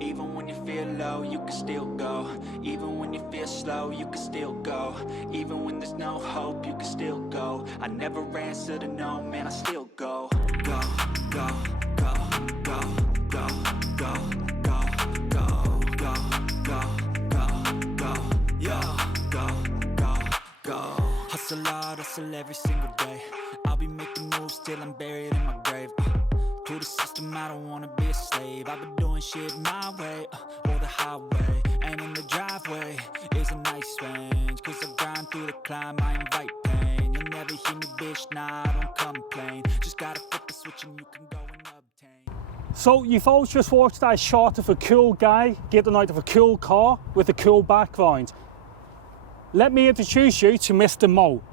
Even when you feel low, you can still go. Even when you feel slow, you can still go. Even when there's no hope, you can still go. I never answer to no, man, I still go. Go, go, go, go, go, go, go, go, go, go, go, go, yo, go, go, go. Hustle hard, hustle every single day. I'll be making moves till I'm buried in my grave. To the system, I don't wanna be a slave. I've been doing shit my way, or the highway. And in the driveway is a nice range. Cause I grind through the climb, I invite pain. You'll never hear me, bitch, nah, I don't complain. Just gotta flip the switch and you can go and obtain. So you've all just watched that shot of a cool guy getting out of a cool car with a cool background. Let me introduce you to Mr. Mo.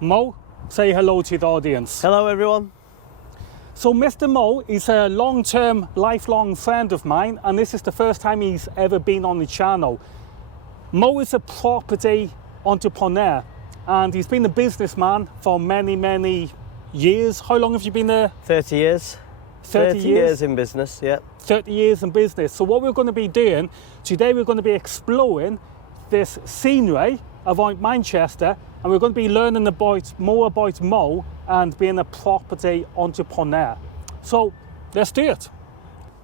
Mo, say hello to the audience. Hello everyone. So Mr. Mo is a long-term, lifelong friend of mine, and this is the first time he's ever been on the channel. Mo is a property entrepreneur, and he's been a businessman for many, many years. How long have you been there? 30 years. 30 years in business, yeah. 30 years in business. So what we're going to be doing, today we're going to be exploring this scenery around Manchester, and we're going to be learning more about Mo and being a property entrepreneur. So let's do it.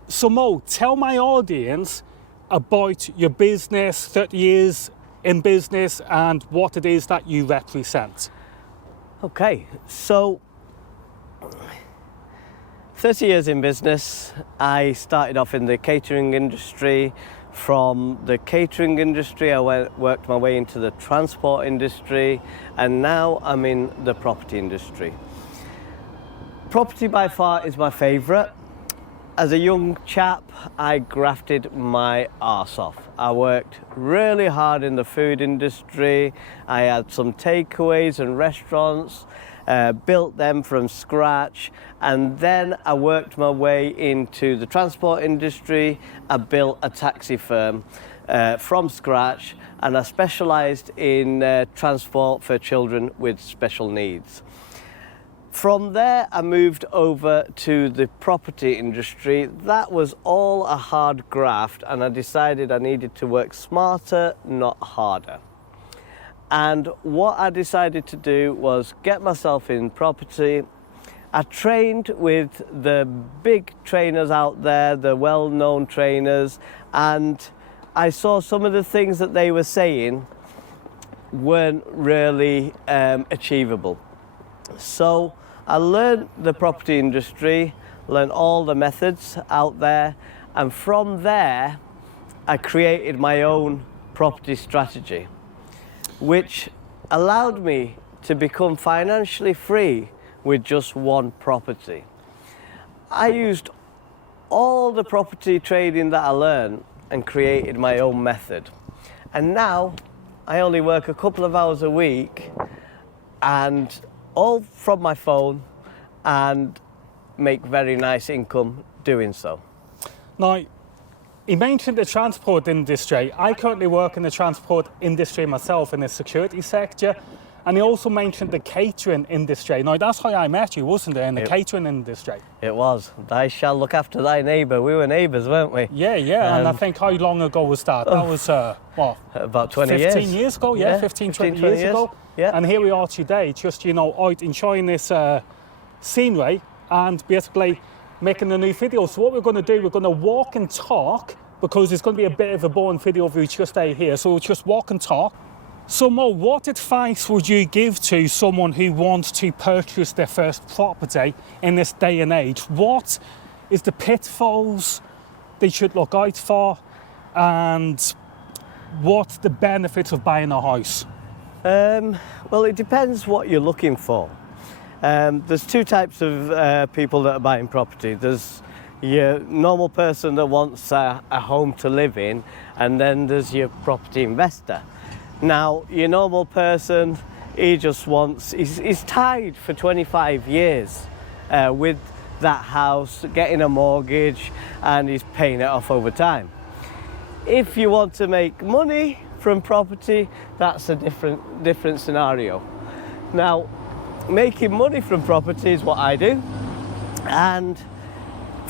So Mo, tell my audience about your business, 30 years in business, and what it is that you represent. Okay, so 30 years in business. I started off in the catering industry. From the catering industry, I worked my way into the transport industry, and now I'm in the property industry. Property by far is my favourite. As a young chap, I grafted my arse off. I worked really hard in the food industry. I had some takeaways and restaurants, built them from scratch, and then I worked my way into the transport industry. I built a taxi firm from scratch, and I specialised in transport for children with special needs. From there, I moved over to the property industry. That was all a hard graft, and I decided I needed to work smarter, not harder. And what I decided to do was get myself in property. I trained with the big trainers out there, the well-known trainers, and I saw some of the things that they were saying weren't really achievable. So I learned the property industry, learned all the methods out there, and from there I created my own property strategy, which allowed me to become financially free with just one property. I used all the property trading that I learned and created my own method. And now I only work a couple of hours a week, and all from my phone, and make very nice income doing so. Now, you mentioned the transport industry. I currently work in the transport industry myself in the security sector, and he also mentioned the catering industry. Now, that's how I met you, wasn't it, in the catering industry? It was. Thou shalt look after thy neighbour. We were neighbours, weren't we? Yeah, and I think, how long ago was that? That was, what? About 20 years. 15 years ago, yeah, 15, 20 years ago. Yeah. And here we are today, just, out enjoying this scenery and basically making a new video. So what we're going to do, we're going to walk and talk, because it's going to be a bit of a boring video if we just stay here. So we'll just walk and talk. So Mo, what advice would you give to someone who wants to purchase their first property in this day and age? What is the pitfalls they should look out for, and what's the benefits of buying a house? Well, it depends what you're looking for. There's two types of people that are buying property. There's your normal person that wants a home to live in, and then there's your property investor. Now, your normal person, he just wants, he's tied for 25 years with that house, getting a mortgage, and he's paying it off over time. If you want to make money from property, that's a different scenario. Now, making money from property is what I do, and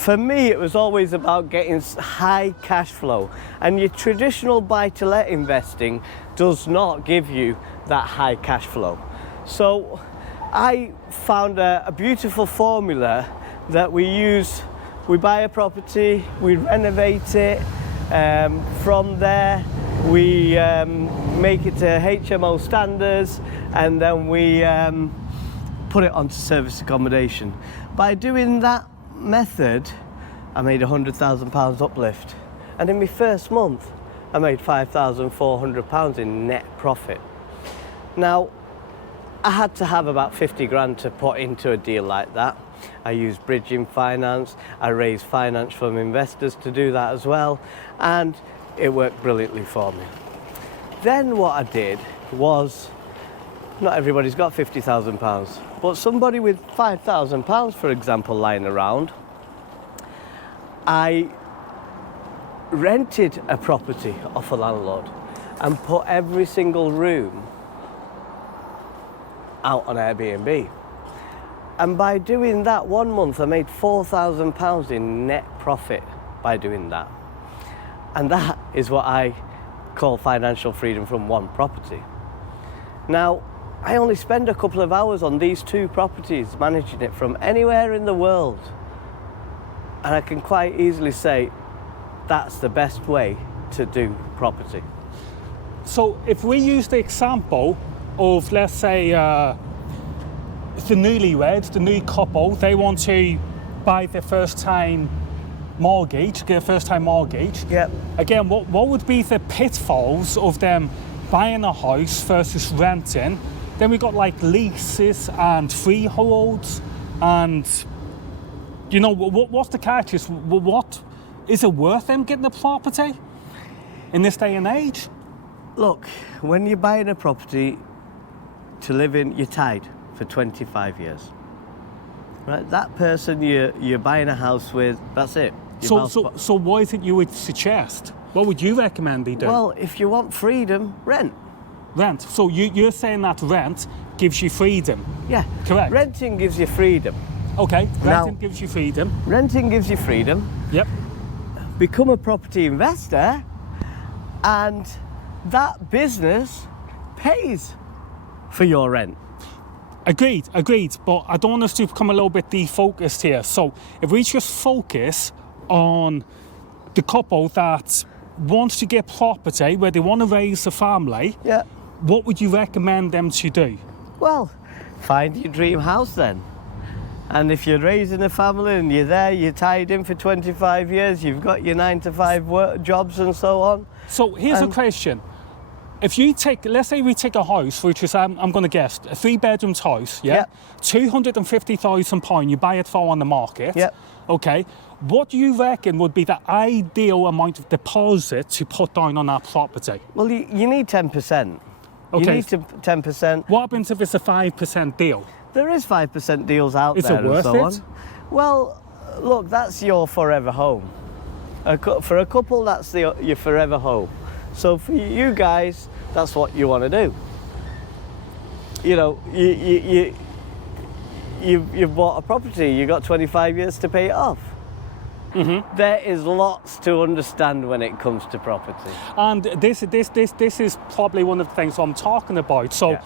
for me, it was always about getting high cash flow, and your traditional buy-to-let investing does not give you that high cash flow. So I found a beautiful formula that we use. We buy a property, we renovate it, from there we make it to HMO standards, and then we put it onto service accommodation. By doing that method, I made £100,000 uplift, and in my first month I made £5,400 in net profit. Now, I had to have about 50 grand to put into a deal like that. I used bridging finance, I raised finance from investors to do that as well, and it worked brilliantly for me. Then what I did was, not everybody's got £50,000, but somebody with £5,000, for example, lying around, I rented a property off a landlord and put every single room out on Airbnb. And by doing that, 1 month I made £4,000 in net profit by doing that. And that is what I call financial freedom from one property. Now, I only spend a couple of hours on these 2 properties, managing it from anywhere in the world. And I can quite easily say that's the best way to do property. So if we use the example of, let's say, the newlyweds, the new couple, they want to buy their first time mortgage, get a first time mortgage. Yep. Again, what would be the pitfalls of them buying a house versus renting? Then we got like leases and freeholds, and you know, what's the catch? What is it worth them getting a property in this day and age? Look, when you're buying a property to live in, you're tied for 25 years. Right? That person you're buying a house with, that's it. So what is it you would suggest? What would you recommend they do? Well, if you want freedom, rent. Rent. So you're saying that rent gives you freedom? Yeah. Correct. Renting gives you freedom. Okay, renting Now, gives you freedom. Renting gives you freedom. Yep. Become a property investor, and that business pays for your rent. Agreed, but I don't want us to become a little bit defocused here. So if we just focus on the couple that wants to get property, where they want to raise a family, Yeah. what would you recommend them to do? Well, find your dream house then. And if you're raising a family and you're there, you're tied in for 25 years, you've got your 9-to-5 work jobs and so on. So here's a question. If you take, let's say we take a house, which is, I'm going to guess, a 3-bedroom house, yeah? Yep. £250,000, you buy it for on the market. Yep. Okay. What do you reckon would be the ideal amount of deposit to put down on that property? Well, you need 10%. Okay. You need 10%. What happens if it's a 5% deal? There is 5% deals out Is there it worth and so it? on. Well, look, that's your forever home. For a couple, that's your forever home. So for you guys, that's what you want to do. You know, you've bought a property, you've got 25 years to pay it off. Mm-hmm. There is lots to understand when it comes to property. And this is probably one of the things I'm talking about. So Yeah.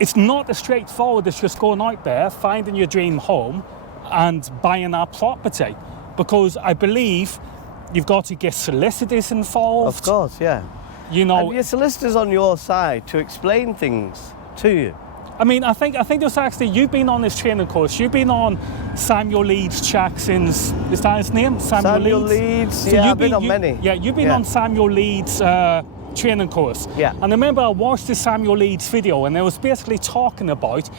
it's not as straightforward as just going out there, finding your dream home and buying that property. Because I believe you've got to get solicitors involved. Of course, yeah. You know, And your solicitor's on your side to explain things to you. I mean, I think there's actually, you've been on this training course. You've been on Samuel Leeds Jackson's, is that his name? Samuel Leeds, So yeah, you've I've been on many. Yeah, you've been Yeah. on Samuel Leeds' training course. Yeah. And I remember I watched the Samuel Leeds video, and it was basically talking about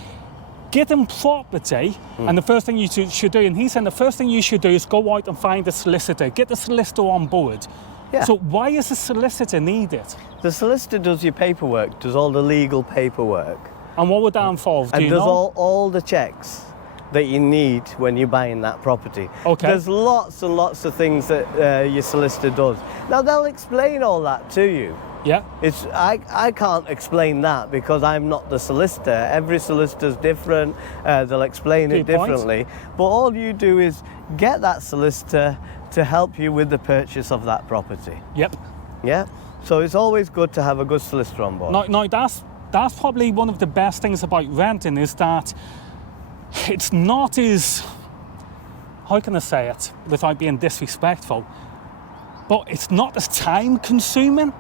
getting property, and the first thing you should do, and he said the first thing you should do is go out and find a solicitor, get the solicitor on board. Yeah. So why is a solicitor needed? The solicitor does your paperwork, does all the legal paperwork, And what would that involve? Do and you does know? all the checks that you need when you're buying that property. Okay. There's lots and lots of things that your solicitor does. Now they'll explain all that to you. Yeah. I can't explain that because I'm not the solicitor. Every solicitor's different. They'll explain it Good point. differently. But all you do is get that solicitor to help you with the purchase of that property. Yep. Yeah. So it's always good to have a good solicitor on board. Now that's probably one of the best things about renting is that it's not as, how can I say it without being disrespectful, but it's not as time consuming.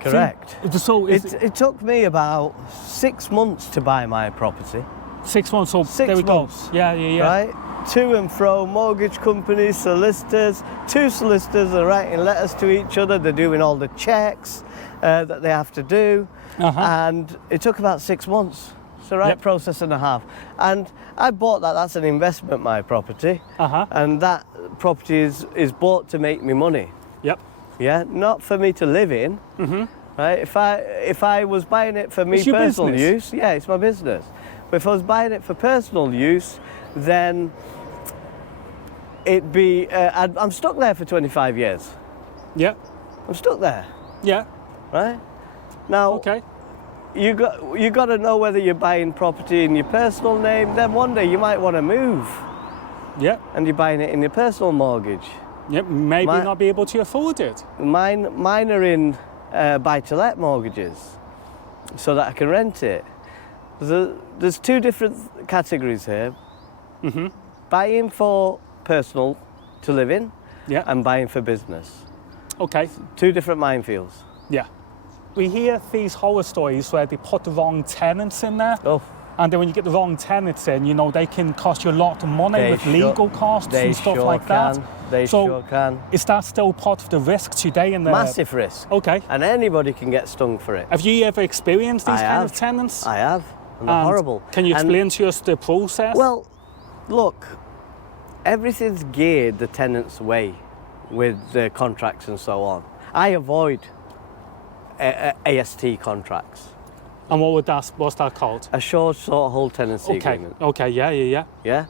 Correct. So It took me about 6 months to buy my property. 6 months, so 6 there we months. go. Yeah. Right? To and fro, mortgage companies, solicitors. 2 solicitors are writing letters to each other. They're doing all the checks that they have to do. And it took about 6 months. It's the right process and a half. And I bought that. That's an investment, my property. And that property is bought to make me money. Yep. Yeah, not for me to live in. Right? If I was buying it for me It's your personal business. use, yeah, it's my business. But if I was buying it for personal use, then it'd be. I'm stuck there for 25 years. Yeah. I'm stuck there, Yeah. right? Now, Okay. you got to know whether you're buying property in your personal name. Then one day you might want to move, Yeah. and you're buying it in your personal mortgage. Yep. Maybe My- not be able to afford it. Mine are in buy-to-let mortgages, so that I can rent it. There's 2 different categories here. Buying for personal to live in, Yeah. and buying for business. Okay. 2 different minefields. Yeah. We hear these horror stories where they put the wrong tenants in there. Oh, And then when you get the wrong tenants in, you know, they can cost you a lot of money They with sure- legal costs they and stuff sure like that. can. They So sure can. is that still part of the risk today in the Massive risk. Okay. And anybody can get stung for it. Have you ever experienced these I kind have. of tenants? I have. And they're And horrible. Can you And- explain to us the process? Well, look, everything's geared the tenant's way with the contracts and so on. I avoid AST contracts, and what's that called? assured sort hold tenancy Okay. agreement. Okay. Yeah. Yeah?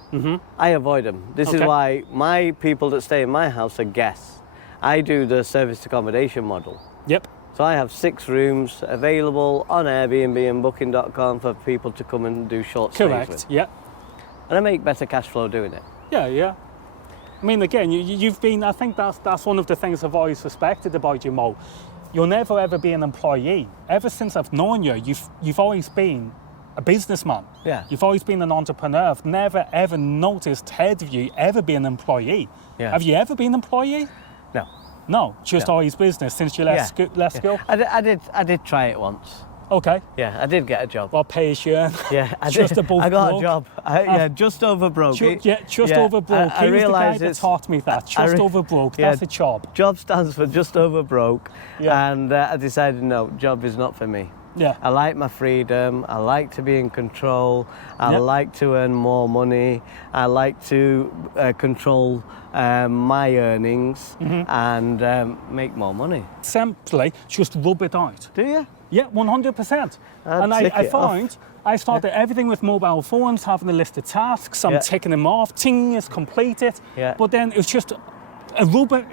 I avoid them. This is Okay. why my people that stay in my house are guests. I do the service accommodation model. Yep. So I have 6 rooms available on Airbnb and Booking.com for people to come and do short stays Correct. with. Yeah. And I make better cash flow doing it. Yeah. I mean, again, you've been. I think that's one of the things I've always respected about you, Mo. You'll never ever be an employee. Ever since I've known you, you've always been a businessman. Yeah. You've always been an entrepreneur. I've never ever noticed head of you ever be an employee. Yeah. Have you ever been an employee? No. No, just No. always business since you left school. I did try it once. Okay. Yeah, I did get a job. What pays you earn? Yeah, I Just did. above I got broke? a job. Just over broke. Just over broke. I He was the guy realise that it's- taught me that. I Just re- over broke. yeah. That's a job. Job stands for just over broke. Yeah. And I decided, no, job is not for me. Yeah. I like my freedom. I like to be in control. I Yep. like to earn more money. I like to control my earnings and make more money. Simply just rub it out. Do you? Yeah, 100%. I'd And tick I it off. found I started everything with mobile phones, having a list of tasks. I'm Yeah. ticking them off. Ting is completed. Yeah. But then it's just a rubber.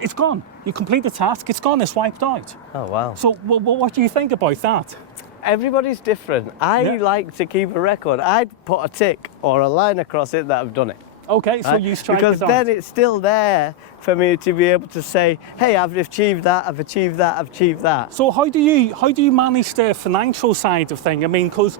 It's gone. You complete the task. It's gone. It's wiped out. Oh, wow. So what do you think about that? Everybody's different. I Yeah. like to keep a record. I'd put a tick or a line across it that I've done it. Okay, so right? you strike Because it out. then it's still there for me to be able to say, hey, I've achieved that, I've achieved that, I've achieved that. So how do you manage the financial side of things? I mean, because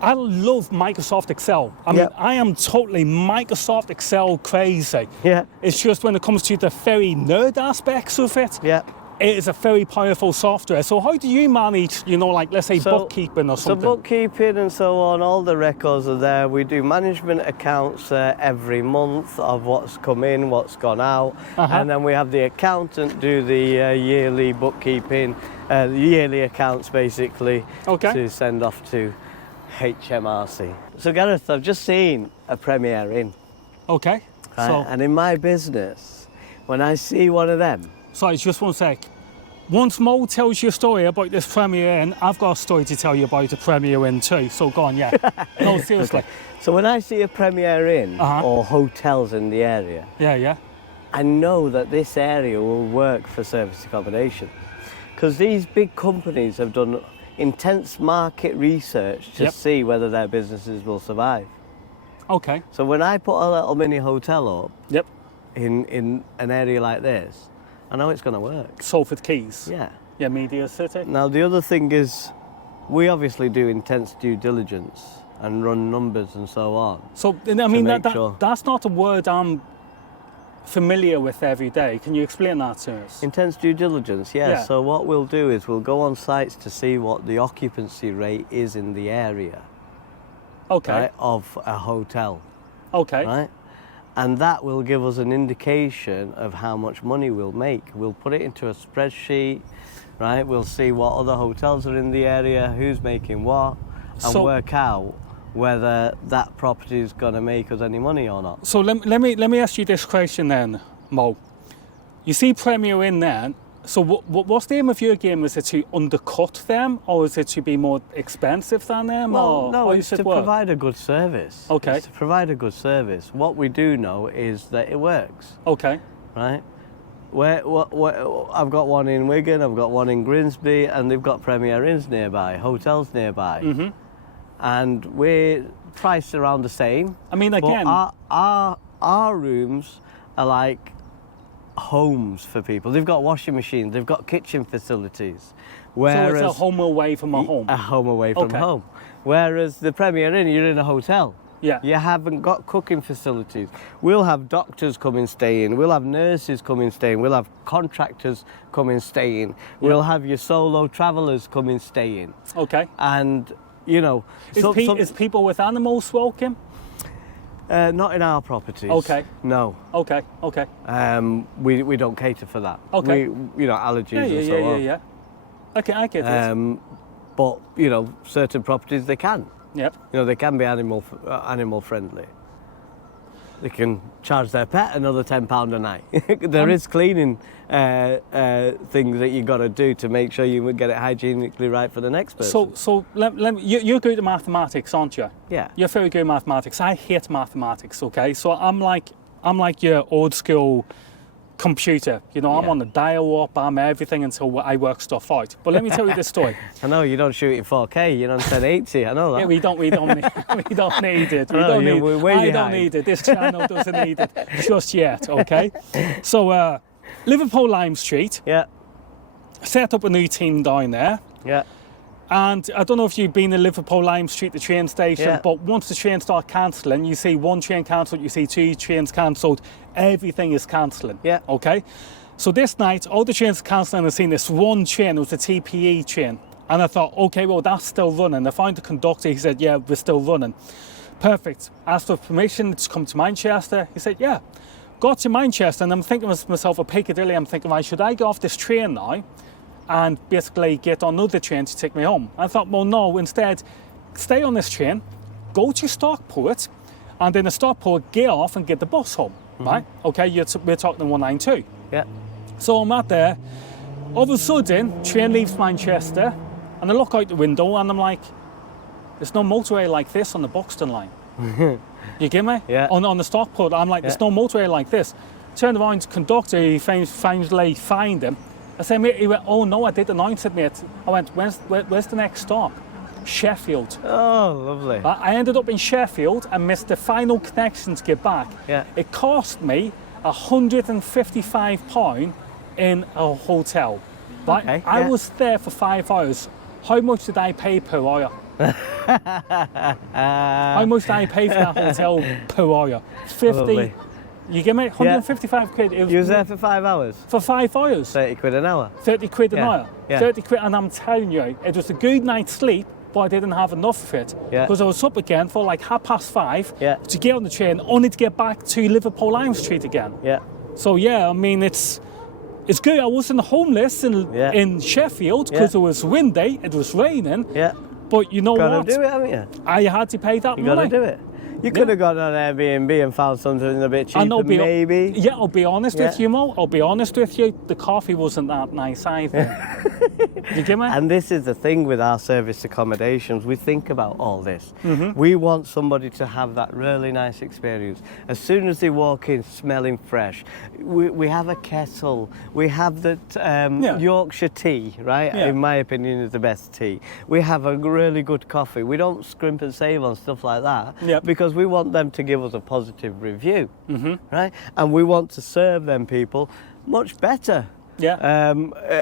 I love Microsoft Excel. I mean, Yep. I am totally Microsoft Excel crazy. Yeah. It's just when it comes to the very nerd aspects of it, Yeah. it is a very powerful software. So how do you manage, like, let's say bookkeeping or So something? bookkeeping and so on, all the records are there. We do management accounts every month of what's come in, what's gone out. And then we have the accountant do the yearly bookkeeping, the yearly accounts basically, Okay. to send off to HMRC. So Gareth, I've just seen a Premier Inn. Okay. Right? So, And in my business, when I see one of them, sorry, just one sec. Once Mo tells you a story about this Premier Inn, I've got a story to tell you about the Premier Inn too. So go on, yeah. No, seriously. so when I see a Premier Inn or hotels in the area, Yeah. I know that this area will work for service accommodation because these big companies have done intense market research to Yep. see whether their businesses will survive. Okay. So when I put a little mini hotel up Yep. in an area like this, I know it's going to work. Salford Keys. Yeah. Yeah, Media City. Now the other thing is, we obviously do intense due diligence and run numbers and so on. So, I mean, make sure. that's not a word I'm familiar with every day. Can you explain that to us? Intense due diligence, yeah. Yeah. So what we'll do is we'll go on sites to see what the occupancy rate is in the area, Okay. right, of a hotel, Okay. right? And that will give us an indication of how much money we'll make. We'll put it into a spreadsheet, right? We'll see what other hotels are in the area, who's making what, and So- work out whether that property is going to make us any money or not. So let me ask you this question then, Mo. You see Premier in there. So what's the aim of your game? Is it to undercut them, or is it to be more expensive than them? Well, or no, how it's does to it work? provide a good service. Okay. It's to provide a good service. What we do know is that it works, Okay. right? I've got one in Wigan, I've got one in Grimsby, and they've got Premier Inns nearby, hotels nearby. Mm-hmm. And we're priced around the same. I mean, but again, our rooms are like homes for people. They've got washing machines, they've got kitchen facilities. so Whereas it's a home away from a home. a home away from Okay. home. Whereas the Premier Inn, you're in a hotel. Yeah. You haven't got cooking facilities. We'll have doctors come and stay in. We'll have nurses come and stay in. We'll have contractors come and stay in. We'll have your solo travellers come and stay in. Okay. And, you know... Is people with animals welcome? not in our properties. Okay. No. Okay. Okay. We don't cater for that. Okay. Allergies Yeah. and so on. Yeah. Okay, I get it. But, certain properties they can. Yep. They can be animal friendly. They can charge their pet another £10 a night. There is cleaning things that you got to do to make sure you get it hygienically right for the next person. So you're good at mathematics, aren't you? Yeah. You're very good at mathematics. I hate mathematics. Okay, so I'm like your old school computer. I'm Yeah. on the dial-up. I'm everything until I work stuff out. But let me tell you this story. I know you don't shoot in 4K. You're on 1080. I know that. Yeah, we don't need it. I know, we're way I don't behind. need it. This channel doesn't need it just yet. Okay. So Liverpool Lime Street. Yeah. Set up a new team down there. Yeah. And I don't know if you've been in Liverpool Lime Street, the train station, Yeah. but once the trains start cancelling, you see one train cancelled, you see two trains cancelled, everything is cancelling. Yeah. Okay? So this night, all the trains are cancelling, and I've seen this one train, it was the TPE train. And I thought, okay, well, that's still running. I found the conductor, he said, yeah, we're still running. Perfect. Asked for permission to come to Manchester. He said, yeah. Got to Manchester, and I'm thinking to myself, at Piccadilly, I'm thinking, right, should I get off this train now and basically get on another train to take me home? I thought, well, no, instead, stay on this train, go to Stockport, and then at Stockport, get off and get the bus home, right? Okay, we're talking the 192. Yeah. So I'm out there, all of a sudden, train leaves Manchester, and I look out the window, and I'm like, there's no motorway like this on the Buxton line. You get me? Yeah. On the Stockport, I'm like, there's no motorway like this. Turned around to conductor, he finally find him. I said, mate, he went, oh no, I did announce it, mate. I went, where's the next stop? Sheffield. Oh, lovely. I ended up in Sheffield and missed the final connection to get back. Yeah. It cost me £155 in a hotel. Right? Okay, I yeah. was there for 5 hours. How much did I pay per hour? How much did I pay for that hotel per hour? 50. Lovely. You give me 155 quid. It You was there for 5 hours? for 5 hours. 30 quid an hour? 30 quid an Yeah, hour. yeah. 30 quid, and I'm telling you, it was a good night's sleep, but I didn't have enough of it. Yeah. Because I was up again for like 5:30 Yeah. to get on the train, only to get back to Liverpool Lime Street again. Yeah. So yeah, I mean, it's good. I wasn't homeless Yeah. in Sheffield because Yeah. it was windy, it was raining, Yeah. but you know Gotta what? do it, haven't you? I had to pay that You money. gotta do it. You could have gone on Airbnb and found something a bit cheaper, And maybe. Yeah, I'll be honest with Yeah. you, Mo. I'll be honest with you. The coffee wasn't that nice either. You get me? And this is the thing with our service accommodations. We think about all this. Mm-hmm. We want somebody to have that really nice experience. As soon as they walk in smelling fresh, we have a kettle. We have that Yeah. Yorkshire tea, right? Yeah. In my opinion, is the best tea. We have a really good coffee. We don't scrimp and save on stuff like that Yep. because because we want them to give us a positive review, right? And we want to serve them people much better. Yeah.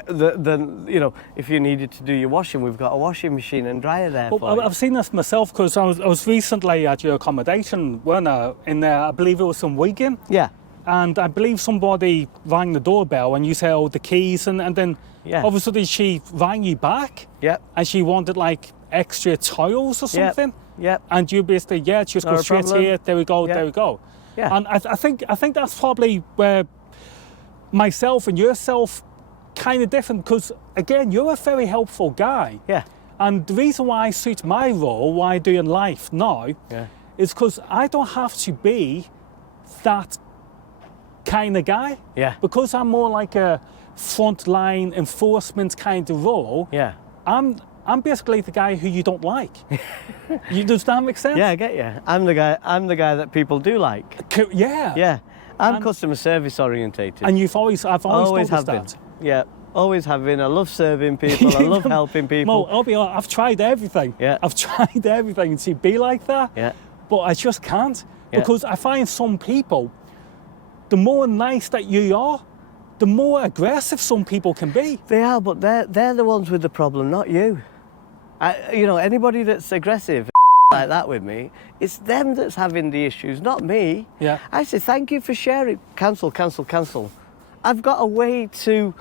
Than you know, if you needed to do your washing, we've got a washing machine and dryer there for you. I've seen this myself because I was recently at your accommodation, weren't I? In there, I believe it was in Wigan. Yeah. And I believe somebody rang the doorbell and you said, oh, the keys, and then all of a sudden she rang you back. Yep. And she wanted like extra tiles or something. Yep. And you basically, just go straight here, there we go, there we go. Yeah. And I think that's probably where myself and yourself kind of different, because again, you're a very helpful guy. Yeah. And the reason why I suit my role, what I do in life now, is because I don't have to be that kind of guy. Yeah. Because I'm more like a frontline enforcement kind of role. Yeah. I'm basically the guy who you don't like. Does that make sense? Yeah, I get you. I'm the guy that people do like. Yeah. Yeah. I'm customer service orientated. And I've always noticed that. Yeah. Always have been. I love serving people. I love helping people. Mo, I'll be honest, I've tried everything. Yeah. I've tried everything to be like that. Yeah. But I just can't. Yeah. Because I find some people, the more nice that you are, the more aggressive some people can be. They are, but they're the ones with the problem, not you. Anybody that's aggressive like that with me, it's them that's having the issues, not me. Yeah. I say, thank you for sharing. Cancel, cancel, cancel. I've got a way to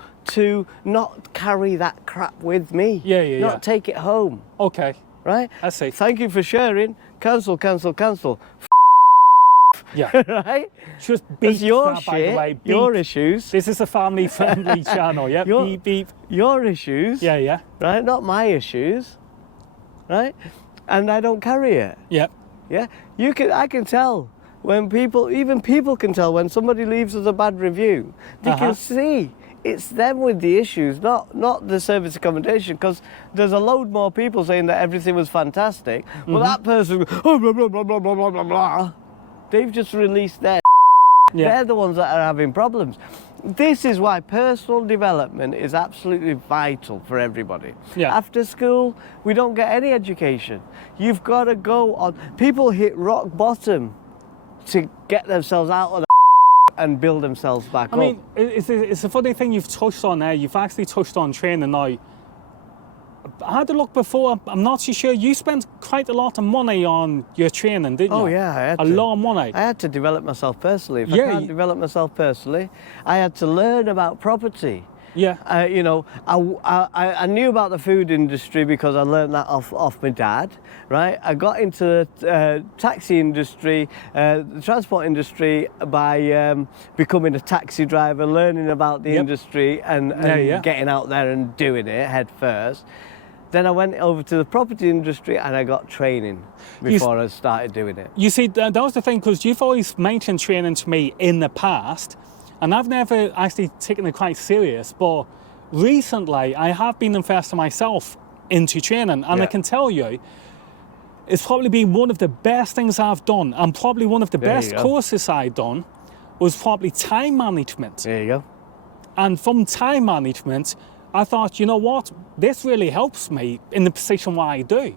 not carry that crap with me. Not take it home. Okay. Right? I see. Thank you for sharing. Cancel, cancel, cancel. Yeah. Right? Just beep It's your that, by the shit, way. Beep. your issues. This is a family-friendly channel, yeah? Beep, beep. Your issues. Yeah. Right? Not my issues. Right? And I don't carry it. Yeah. Yeah? I can tell when even people can tell when somebody leaves us a bad review. They can see it's them with the issues, not the service accommodation, because there's a load more people saying that everything was fantastic. Well, that person, oh, blah, blah, blah, blah, blah, blah, blah, blah. They've just released their They're the ones that are having problems. This is why personal development is absolutely vital for everybody. Yeah. After school, we don't get any education. You've got to go on. People hit rock bottom to get themselves out of the and build themselves back up. I mean, it's a funny thing you've touched on there. You've actually touched on training now. I had a look before. I'm not too sure. You spent quite a lot of money on your training, didn't you? Oh yeah, I had a lot of money. I had to develop myself personally. If I can't develop myself personally, I had to learn about property. Yeah. I knew about the food industry because I learned that off my dad, right? I got into the taxi industry, the transport industry by becoming a taxi driver, learning about the industry and getting out there and doing it head first. Then I went over to the property industry and I got training before I started doing it. You see, that was the thing, because you've always mentioned training to me in the past, and I've never actually taken it quite serious, but recently I have been investing myself into training, and I can tell you, it's probably been one of the best things I've done, and probably one of the best courses I've done was probably time management. There you go. And from time management, I thought, you know what, this really helps me in the position what I do.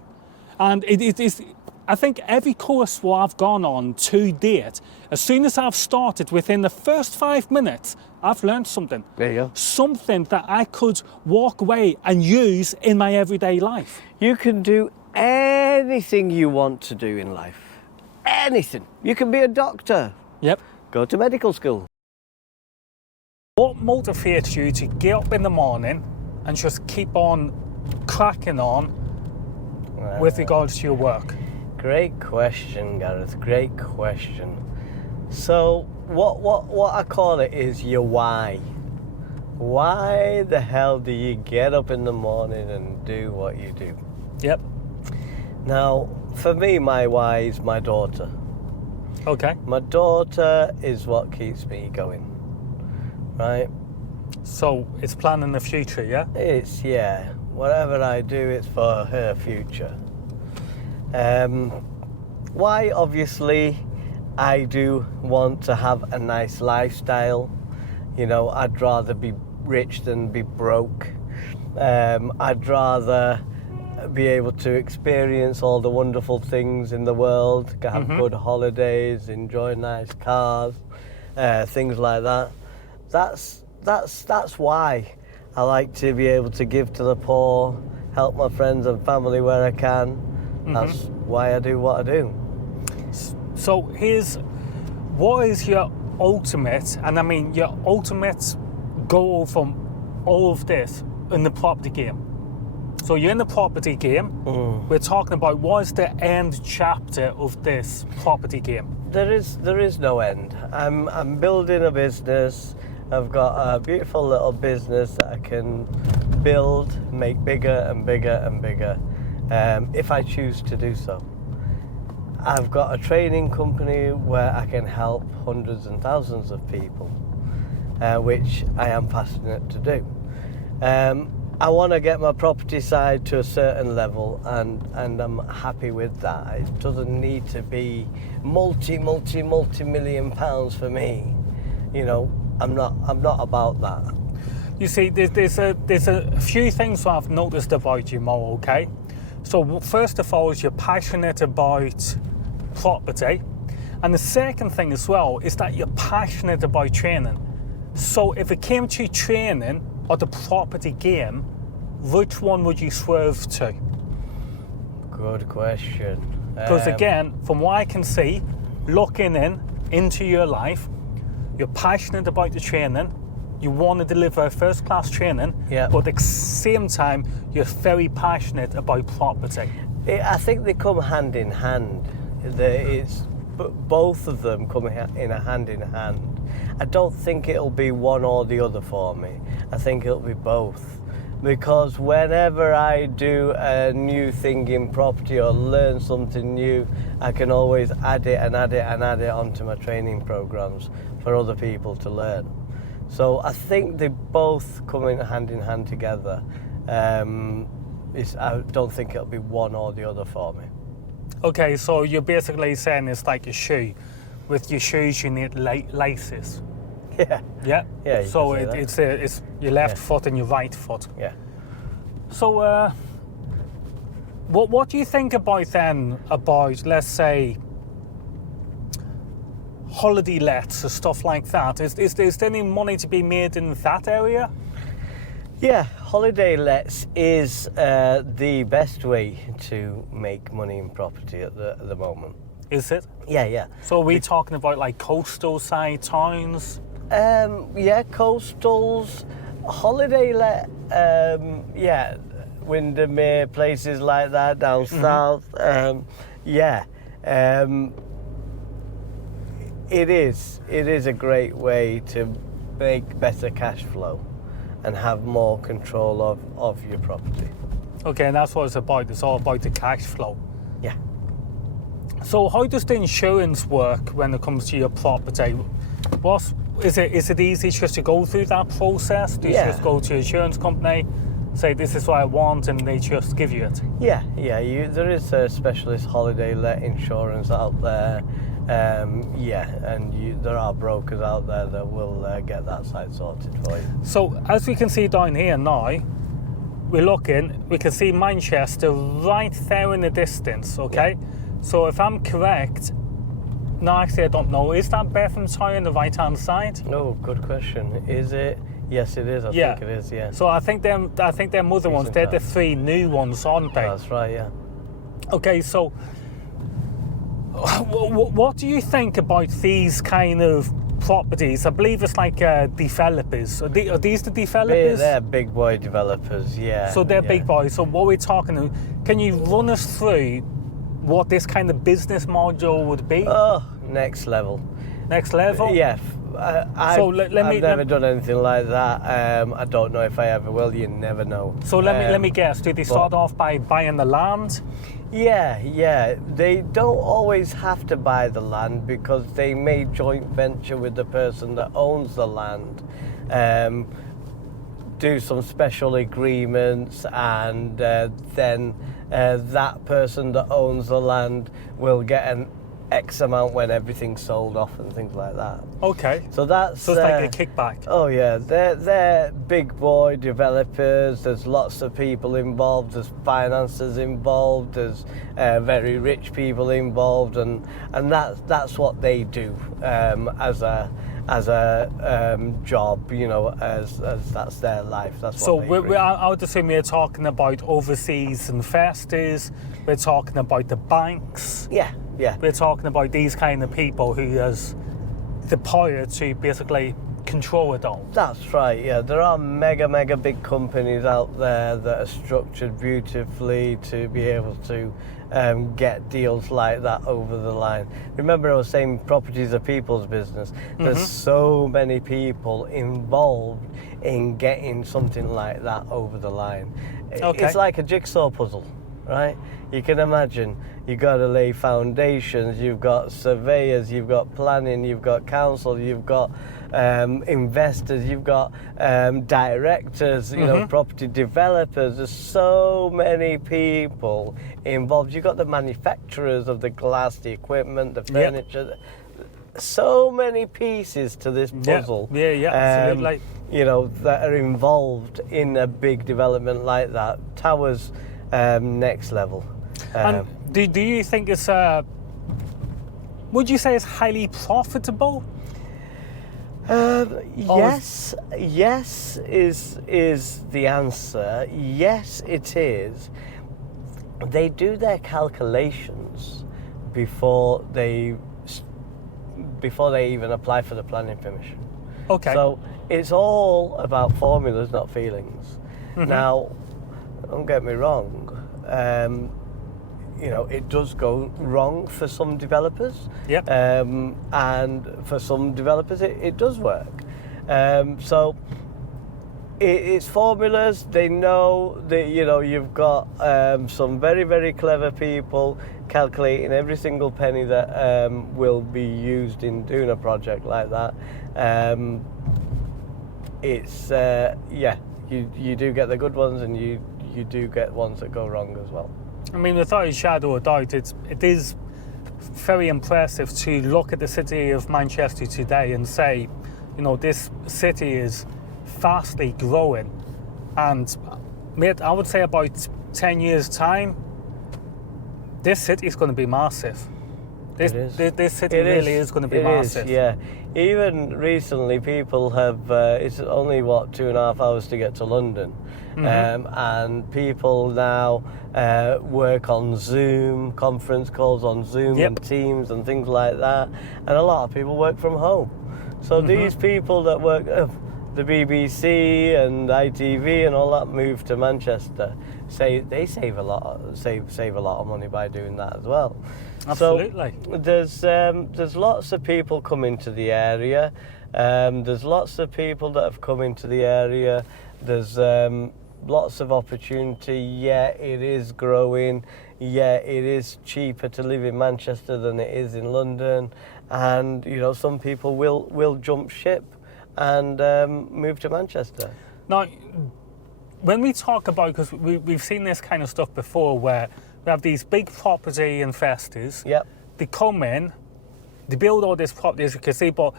And it is, I think every course what I've gone on to date, as soon as I've started, within the first 5 minutes, I've learned something. There you go. Something that I could walk away and use in my everyday life. You can do anything you want to do in life. Anything. You can be a doctor. Yep. Go to medical school. What motivates you to get up in the morning and just keep on cracking on with regards to your work? Great question, Gareth. Great question. So what I call it is your why. Why the hell do you get up in the morning and do what you do? Yep. Now, for me, my why is my daughter. Okay. My daughter is what keeps me going, right? So it's planning the future, yeah? It's, whatever I do, it's for her future. Why? Obviously, I do want to have a nice lifestyle. You know, I'd rather be rich than be broke. I'd rather be able to experience all the wonderful things in the world, have good holidays, enjoy nice cars, things like that. That's why I like to be able to give to the poor, help my friends and family where I can. That's why I do what I do. So what is your ultimate, and I mean your ultimate goal from all of this in the property game? So you're in the property game. We're talking about what is the end chapter of this property game? There is no end. I'm building a business. I've got a beautiful little business that I can build, make bigger and bigger and bigger, if I choose to do so. I've got a training company where I can help hundreds and thousands of people, which I am passionate to do. I want to get my property side to a certain level, and I'm happy with that. It doesn't need to be multi-million pounds for me. You know, I'm not about that. You see, there's a few things that I've noticed about you, Mo, okay? So first of all, is you're passionate about property. And the second thing as well is that you're passionate about training. So if it came to training or the property game, which one would you swerve to? Good question. Because again, from what I can see, looking into your life, you're passionate about the training, you want to deliver first-class training, but at the same time, you're very passionate about property. I think they come hand in hand. Both of them come in a hand in hand. I don't think it'll be one or the other for me. I think it'll be both. Because whenever I do a new thing in property or learn something new, I can always add it onto my training programs for other people to learn. So I think they both come in hand together. I don't think it'll be one or the other for me. Okay, so you're basically saying it's like a shoe. With your shoes, you need laces. Yeah. Yeah. Yeah. So it's your left foot and your right foot. Yeah. So, what do you think about then about, let's say, holiday lets or stuff like that? Is there any money to be made in that area? Yeah, holiday lets is the best way to make money in property at the moment. Is it? Yeah. So are we talking about like coastal side towns? Yeah, coastals, holiday let, Windermere, places like that down south. It is a great way to make better cash flow and have more control of your property. Okay, and that's what it's about. It's all about the cash flow. Yeah. So how does the insurance work when it comes to your property? Is it easy just to go through that process? Do you just go to your insurance company, say this is what I want, and they just give you it? Yeah. There is a specialist holiday let insurance out there. There are brokers out there that will get that side sorted for you. So as we can see down here now, we can see Manchester right there in the distance, okay? Yeah. So if I'm correct, no, actually I don't know, is that Bethamshire on the right-hand side? Oh, good question. Is it? Yes, it is. I think it is, yeah. So I think them other ones, they're the three new ones, aren't they? That's right, yeah. Okay, so what do you think about these kind of properties? I believe it's like developers. Are these the developers? They're big boy developers, yeah. So they're big boys. So what we're talking, can you run us through what this kind of business module would be? Oh, next level. Next level? Yeah. I've never done anything like that. I don't know if I ever will. You never know. So let me guess. Do they start off by buying the land? Yeah. They don't always have to buy the land because they may joint venture with the person that owns the land, do some special agreements, and then that person that owns the land will get X amount when everything's sold off and things like that. Okay. So that's So it's like a kickback. Oh yeah, they're big boy developers. There's lots of people involved. There's financiers involved. There's very rich people involved, and that's what they do as a job. You know, as that's their life. That's So what they bring. I would assume we're talking about overseas investors. We're talking about the banks. Yeah. We're talking about these kind of people who has the power to basically control it all. That's right, yeah. There are mega big companies out there that are structured beautifully to be able to get deals like that over the line. Remember, I was saying property's a people's business. There's so many people involved in getting something like that over the line. Okay. It's like a jigsaw puzzle, right? You can imagine, you've got to lay foundations, you've got surveyors, you've got planning, you've got council, you've got investors, you've got directors, you know, property developers. There's so many people involved. You've got the manufacturers of the glass, the equipment, the furniture. So many pieces to this puzzle. Yeah, absolutely. You know, that are involved in a big development like that. Towers, next level. And do you think it's would you say it's highly profitable? Yes is the answer. Yes, it is. They do their calculations before they even apply for the planning permission. Okay. So it's all about formulas, not feelings. Now, don't get me wrong. You know, it does go wrong for some developers. Yep. And for some developers, it does work. So it's formulas. They know that, you know, you've got some very clever people calculating every single penny that will be used in doing a project like that. It's you do get the good ones, and you do get ones that go wrong as well. I mean, without a shadow of a doubt, it is very impressive to look at the city of Manchester today and say, you know, this city is fastly growing, and mate, I would say about 10 years' time, this city is going to be massive. This city really is going to be massive. Yeah. Even recently, people have. It's only 2.5 hours to get to London, and people now work on Zoom, conference calls on Zoom and Teams and things like that. And a lot of people work from home. So these people that work the BBC and ITV and all that move to Manchester. They save a lot of money by doing that as well. Absolutely. So there's lots of people coming to the area. There's lots of people that have come into the area. There's lots of opportunity. Yeah, it is growing. Yeah, it is cheaper to live in Manchester than it is in London. And you know, some people will jump ship and move to Manchester. Now, when we talk about, because we've seen this kind of stuff before, where we have these big property investors. Yep. They come in, they build all this property, as you can see, but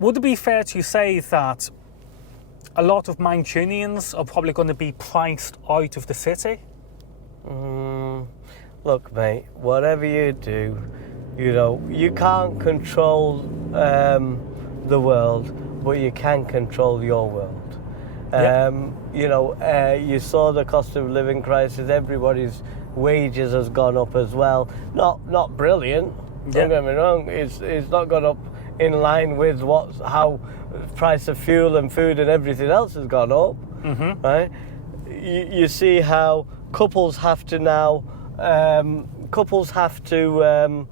would it be fair to say that a lot of Mancunians are probably going to be priced out of the city? Look, mate, whatever you do, you know, you can't control the world, but you can control your world. You know, you saw the cost of living crisis. Everybody's wages has gone up as well. Not brilliant. Don't get me wrong. It's not gone up in line with how price of fuel and food and everything else has gone up. Right? You see how couples have to now. Couples have to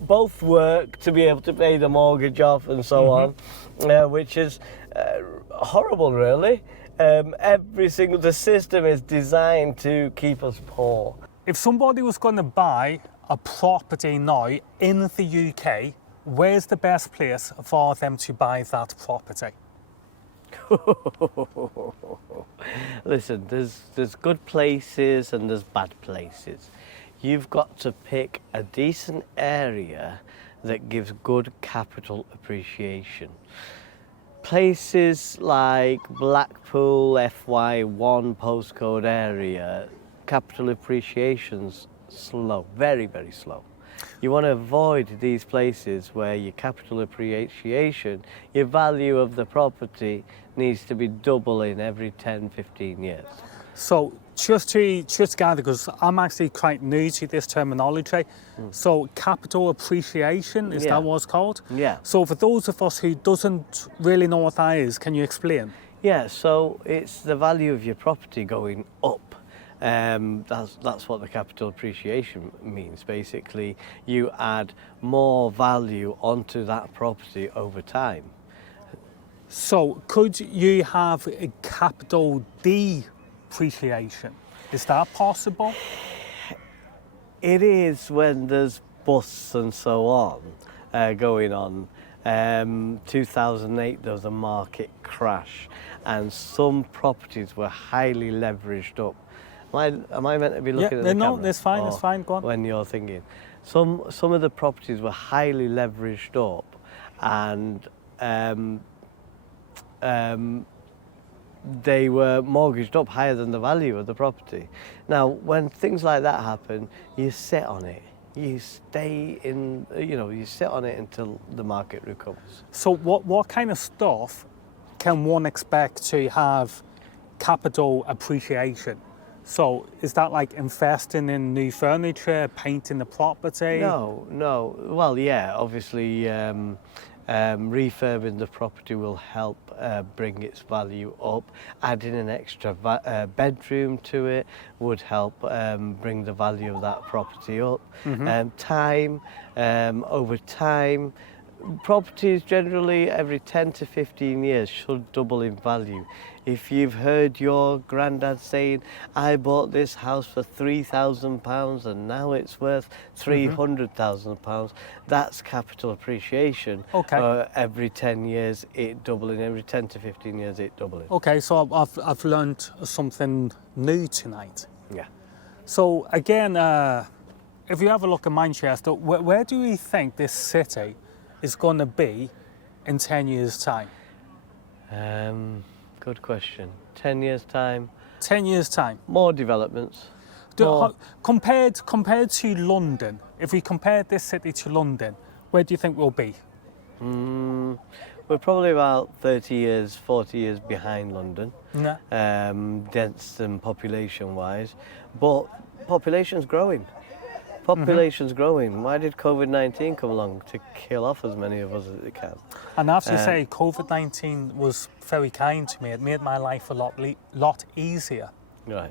both work to be able to pay the mortgage off and so on, which is horrible, really. The system is designed to keep us poor. If somebody was going to buy a property now in the UK, where's the best place for them to buy that property? Listen, there's good places and there's bad places. you've got to pick a decent area that gives good capital appreciation. Places like Blackpool, FY1 postcode area, capital appreciation's slow, very, very slow. You want to avoid these places where your capital appreciation, your value of the property needs to be doubling every 10, 15 years. So just to gather, because I'm actually quite new to this terminology, so capital appreciation, is that what it's called? Yeah. So for those of us who doesn't really know what that is, can you explain? Yeah, so it's the value of your property going up. That's what the capital appreciation means. Basically, you add more value onto that property over time. So could you have a capital depreciation? Is that possible? It is when there's busts and so on going on. 2008 there was a market crash and some properties were highly leveraged up. Am I meant to be looking at the camera? No, that's fine, it's fine, go on. When you're thinking. Some of the properties were highly leveraged up and they were mortgaged up higher than the value of the property. Now, when things like that happen, you sit on it. You stay in, you sit on it until the market recovers. So what kind of stuff can one expect to have capital appreciation? So is that like investing in new furniture, painting the property? No. Well, yeah, obviously refurbing the property will help bring its value up. Adding an extra bedroom to it would help bring the value of that property up. Over time, properties generally every 10 to 15 years should double in value. If you've heard your granddad saying, I bought this house for £3,000 and now it's worth £300,000, that's capital appreciation. Okay. Every 10 years it doubling, every 10 to 15 years it doubling. Okay, so I've learned something new tonight. Yeah. So again, if you have a look at Manchester, where do you think this city is going to be in 10 years' time? Good question. 10 years' time. 10 years' time. More developments. Compared to London, if we compare this city to London, where do you think we'll be? We're probably about 30 years, 40 years behind London, dense and population-wise, but population's growing. Population's growing. Why did COVID-19 come along? To kill off as many of us as it can. And I have to say, COVID-19 was very kind to me. It made my life a lot easier. Right.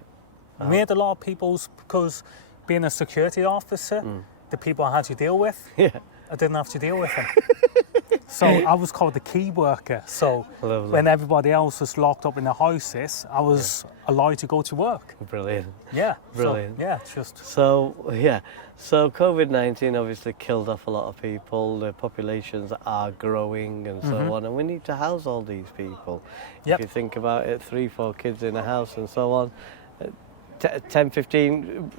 It made a lot of people's, because being a security officer, the people I had to deal with, I didn't have to deal with them. So I was called the key worker. So when everybody else was locked up in their houses, I was allowed to go to work. Brilliant. Yeah. Brilliant. So, So COVID-19 obviously killed off a lot of people. The populations are growing and so on, and we need to house all these people. If you think about it, 3-4 kids in a house and so on, 10, 15,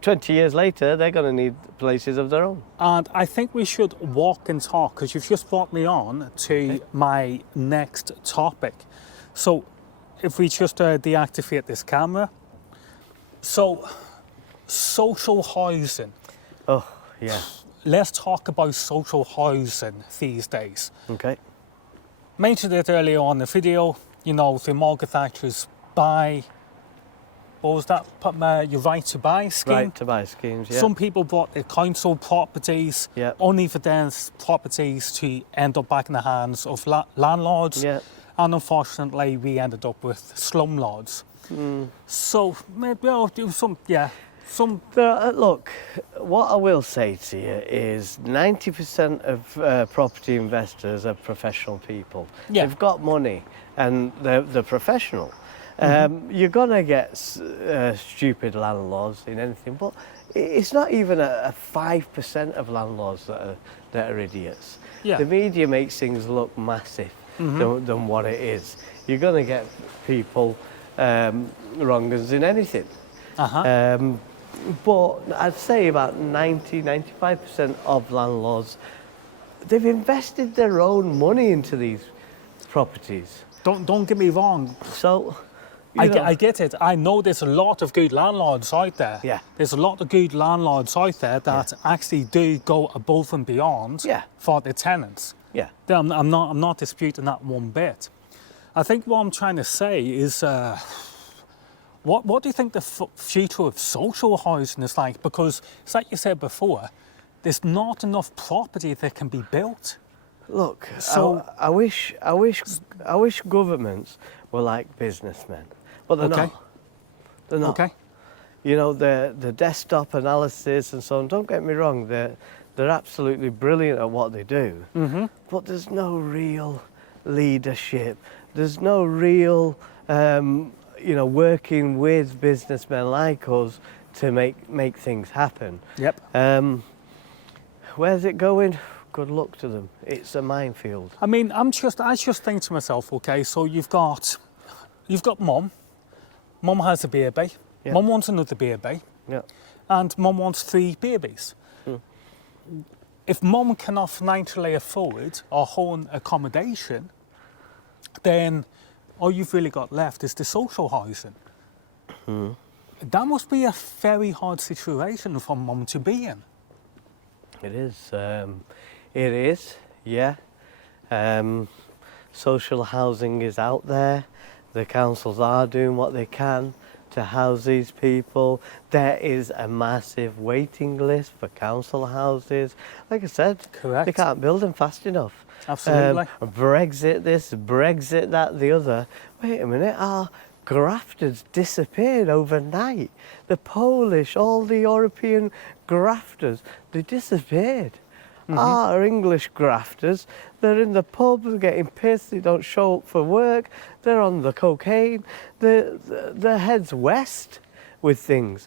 20 years later, they're going to need places of their own. And I think we should walk and talk, because you've just brought me on to my next topic. So if we just deactivate this camera. So, social housing. Oh, yeah. Let's talk about social housing these days. Okay. Mentioned it earlier on in the video, the manufacturers buy, what was that? Your right to buy scheme? Right to buy schemes, yeah. Some people bought their council properties, only for their properties to end up back in the hands of landlords. Yeah. And unfortunately, we ended up with slumlords. So maybe I'll do some. Look, what I will say to you is 90% of property investors are professional people. Yeah. They've got money and they're professional. You're going to get stupid landlords in anything, but it's not even a 5% of landlords that are idiots. Yeah. The media makes things look massive than what it is. You're going to get people wrong as in anything. But I'd say about 95% of landlords, they've invested their own money into these properties. Don't get me wrong. So, I get it. I know there's a lot of good landlords out there. Yeah. There's a lot of good landlords out there that actually do go above and beyond for their tenants. Yeah. I'm not disputing that one bit. I think what I'm trying to say is, what do you think the future of social housing is like? Because, it's like you said before, there's not enough property that can be built. Look, So- I wish governments were like businessmen, but they're Okay. not. They're not. Okay. You know, the desktop analysis and so on. Don't get me wrong; they're absolutely brilliant at what they do. Mm-hmm. But there's no real leadership. There's no real, working with businessmen like us to make things happen. Yep. Where's it going? Good luck to them. It's a minefield. I mean, I just think to myself, okay, so you've got mum. Mum has a baby. Yeah. Mum wants another baby. Yeah. And mum wants 3 babies. If mum cannot financially afford our home accommodation, then all you've really got left is the social housing. That must be a very hard situation for mum to be in. It is. It is. Yeah. Social housing is out there. The councils are doing what they can to house these people. There is a massive waiting list for council houses. Like I said, Correct. they can't build them fast enough. Absolutely. Brexit this, Brexit that, the other. Wait a minute, our grafters disappeared overnight. The Polish, all the European grafters, they disappeared. Our English grafters, they're in the pub, they're getting pissed, they don't show up for work, they're on the cocaine, their heads west with things.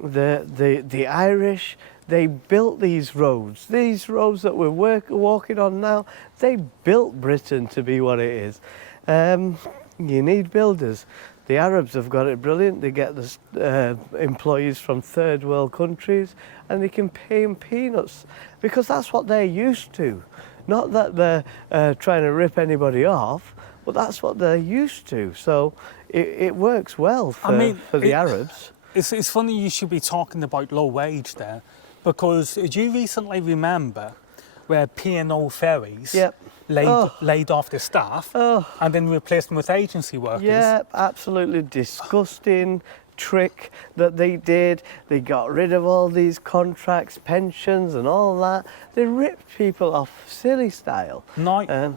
The Irish, they built these roads that we're walking on now, they built Britain to be what it is. You need builders. The Arabs have got it brilliant. They get the employees from third world countries and they can pay them peanuts because that's what they're used to. Not that they're trying to rip anybody off, but that's what they're used to. So it works well for the Arabs. It's funny you should be talking about low wage there, because do you recently remember where P&O ferries laid off the staff and then replaced them with agency workers? Yeah, absolutely disgusting trick that they did. They got rid of all these contracts, pensions and all that. They ripped people off silly style. Now,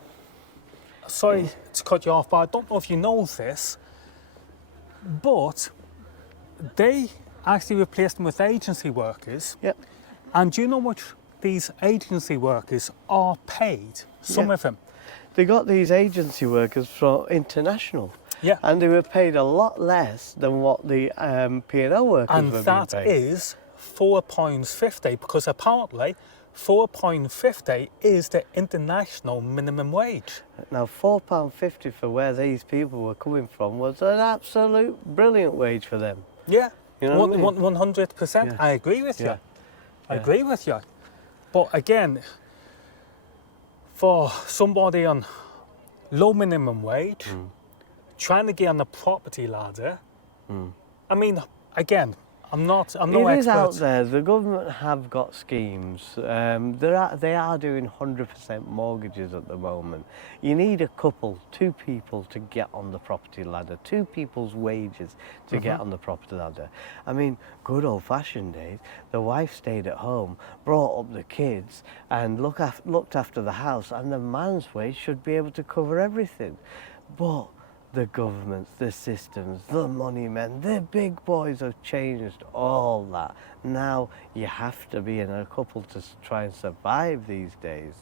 sorry to cut you off, but I don't know if you know this, but they actually replaced them with agency workers. Yep. And do you know what these agency workers are paid? Some of them. They got these agency workers from international. Yeah. And they were paid a lot less than what the P&O workers And were being that paid. is £4.50, because apparently £4.50 is the international minimum wage. Now, £4.50 for where these people were coming from was an absolute brilliant wage for them. Yeah, You know what I mean? 100%. Yeah. I agree with you. Yeah. I agree with you. But again, for somebody on low minimum wage, trying to get on the property ladder, I mean, again, I'm no expert. It is out there. The government have got schemes. They are doing 100% mortgages at the moment. You need two people to get on the property ladder, 2 people's wages to get on the property ladder. I mean, good old-fashioned days, the wife stayed at home, brought up the kids and looked after the house, and the man's wage should be able to cover everything. But the governments, the systems, the money men, the big boys have changed all that. Now you have to be in a couple to try and survive these days.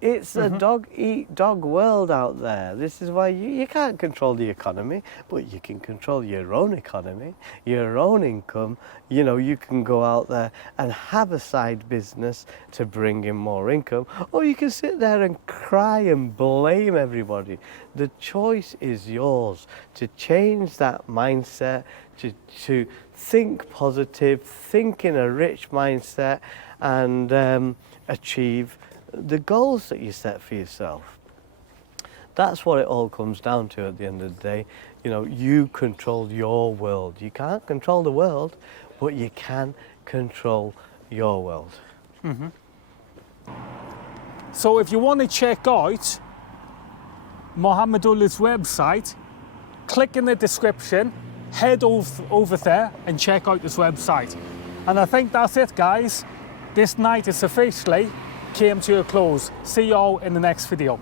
It's a dog-eat-dog world out there. This is why you can't control the economy, but you can control your own economy, your own income. You know, you can go out there and have a side business to bring in more income, or you can sit there and cry and blame everybody. The choice is yours to change that mindset, to think positive, think in a rich mindset, and achieve the goals that you set for yourself. That's what it all comes down to at the end of the day. You know, you control your world. You can't control the world, but you can control your world. So if you want to check out Mohammed Ullah's website, click in the description, head over there and check out this website. And I think that's it, guys. This night is officially came to a close. See y'all in the next video.